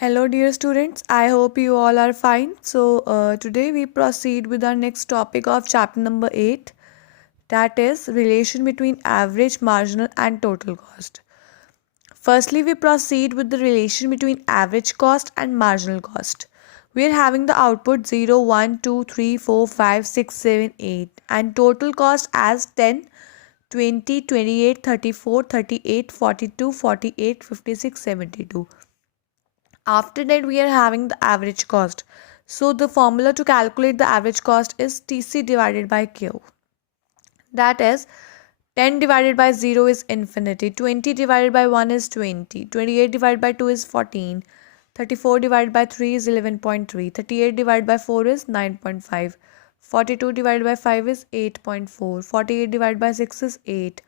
Hello, dear students. I hope you all are fine. Today we proceed with our next topic of chapter number 8, that is relation between average, marginal, and total cost. Firstly, we proceed with the relation between average cost and marginal cost. We are having the output 0, 1, 2, 3, 4, 5, 6, 7, 8, and total cost as 10, 20, 28, 34, 38, 42, 48, 56, 72. After that, we are having the average cost. So the formula to calculate the average cost is TC divided by Q. That is 10 divided by 0 is infinity, 20 divided by 1 is 20, 28 divided by 2 is 14, 34 divided by 3 is 11.3, 38 divided by 4 is 9.5, 42 divided by 5 is 8.4, 48 divided by 6 is 8,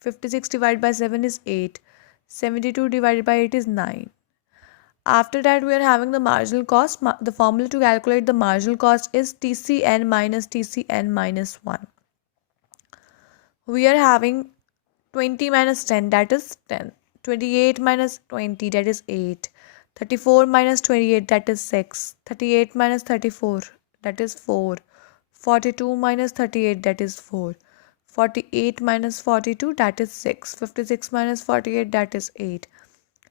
56 divided by 7 is 8, 72 divided by 8 is 9. After that, we are having the marginal cost. The formula to calculate the marginal cost is TCN minus TCN minus 1. We are having 20 minus 10, that is 10. 28 minus 20, that is 8. 34 minus 28, that is 6. 38 minus 34, that is 4. 42 minus 38, that is 4. 48 minus 42, that is 6. 56 minus 48, that is 8.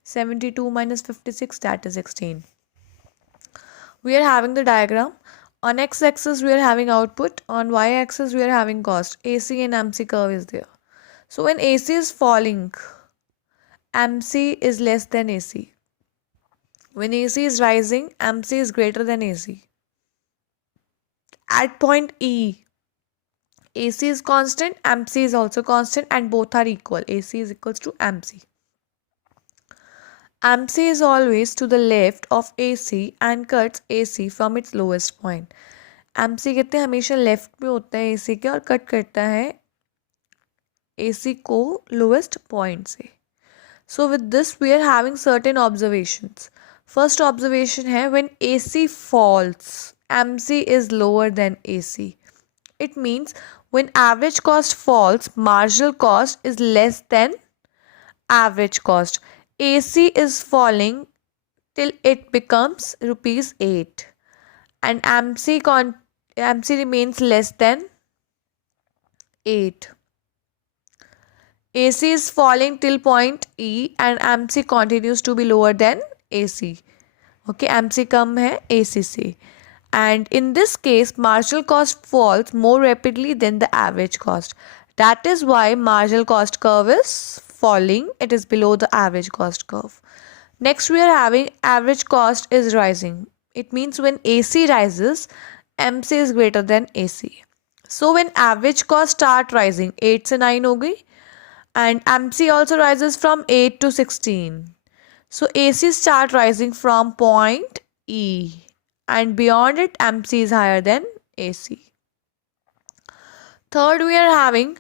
72 minus 56, that is 16. We are having the diagram. On x-axis we are having output, on y-axis we are having cost. AC and MC curve is there. So when AC is falling, MC is less than AC. When AC is rising, MC is greater than AC. At point E, AC is constant, MC is also constant, and both are equal. AC is equals to MC. MC is always to the left of AC and cuts AC from its lowest point. MC कहते हैं हमेशा left में होता है AC के और cut करता है AC को लोएस्ट पॉइंट से. So with this we are having certain observations. First observation है when AC falls, MC is lower than AC. It means when average cost falls, marginal cost is less than average cost. AC is falling till it becomes rupees 8 and MC remains less than 8. AC is falling till point E and MC continues to be lower than AC. Okay, MC कम है AC से. And in this case, marginal cost falls more rapidly than the average cost. That is why marginal cost curve is falling. It is below the average cost curve. Next, we are having average cost is rising. It means when AC rises, MC is greater than AC. So when average cost start rising, 8 से 9 हो गई, and MC also rises from 8 to 16. So AC start rising from point E, and beyond it MC is higher than AC. Third, we are having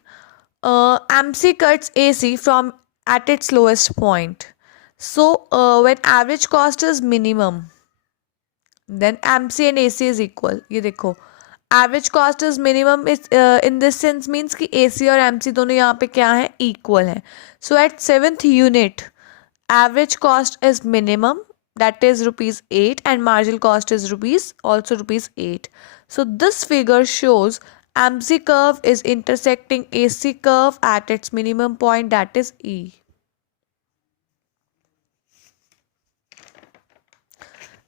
MC cuts AC from at its lowest point. So when average cost is minimum, then MC and AC is equal. ये देखो average cost is minimum is in this sense means कि AC और MC दोनों यहाँ पे क्या है equal है. So at 7th unit average cost is minimum, that is rupees 8, and marginal cost is also rupees 8. So this figure shows MC curve is intersecting AC curve at its minimum point, that is E.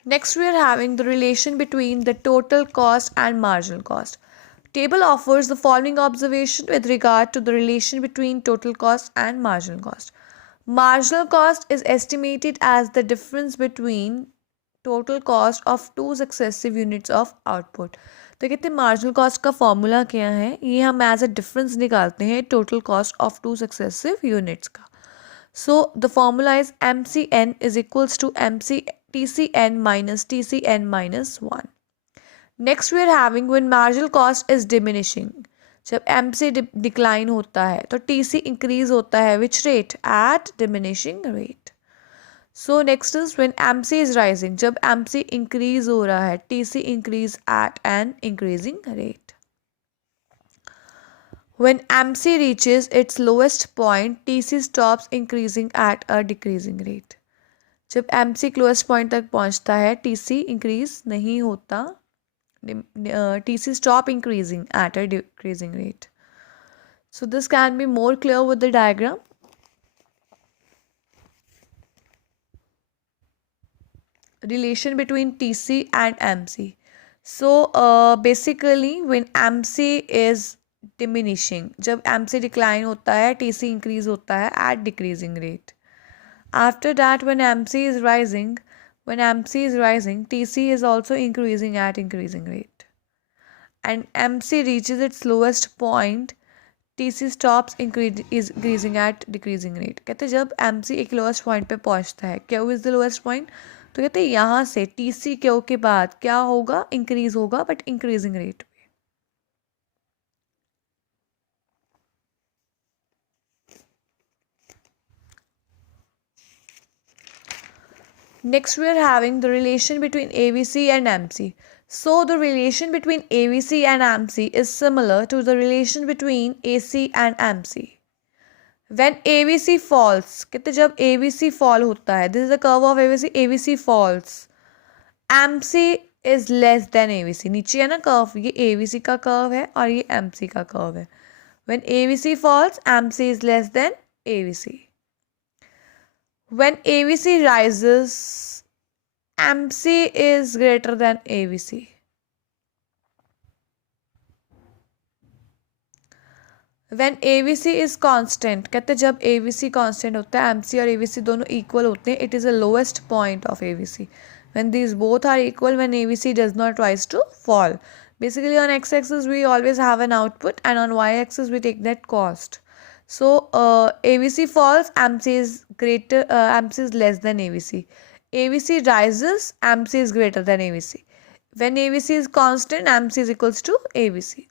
Next, we are having the relation between the total cost and marginal cost. Table offers the following observation with regard to the relation between total cost and marginal cost. Marginal cost is estimated as the difference between total cost of two successive units of output. तो कहते हैं marginal cost का formula क्या है, ये हम as a difference निकालते हैं total cost of two successive units का. So the formula is MCN is equals to TCN minus TCN minus 1. Next we are having when marginal cost is diminishing. जब MC decline होता है तो TC increase होता है which rate? At diminishing rate. So next is when MC is rising. जब MC increase हो रहा है TC increase at an increasing rate. When MC reaches its lowest point, TC stops increasing at a decreasing rate. जब MC क्लोएस्ट point तक पहुंचता है TC increase नहीं होता, TC stop increasing at a decreasing rate. So this can be more clear with the diagram. Relation between TC and MC. So basically when MC is diminishing, जब MC decline होता है TC increase होता है at decreasing rate. After that when MC is rising, TC is also increasing at increasing rate. And MC reaches its lowest point, TC stops increasing at decreasing rate. कहते हैं जब MC एक lowest point पे पहुंचता है, Q is the lowest point, तो कहते हैं यहाँ से TC Q के बाद क्या होगा, इंक्रीज होगा बट इंक्रीजिंग रेट पे. Next we are having the relation between AVC and MC. So the relation between AVC and MC is similar to the relation between AC and MC. When AVC falls, कहते जब AVC fall होता है, this is the curve of AVC falls, MC is less than AVC. नीचे है ना curve, ये AVC का curve है और ये MC का curve है. When AVC falls, MC is less than AVC. When AVC rises, MC is greater than AVC. When AVC is constant, कहते जब AVC constant होता है, MC और AVC दोनों equal होते हैं, it is the lowest point of AVC. When these both are equal, when AVC does not rise to fall. Basically on x-axis we always have an output and on y-axis we take that cost. So AVC falls, MC is less than AVC. AVC rises, MC is greater than AVC. When AVC is constant, MC is equals to AVC.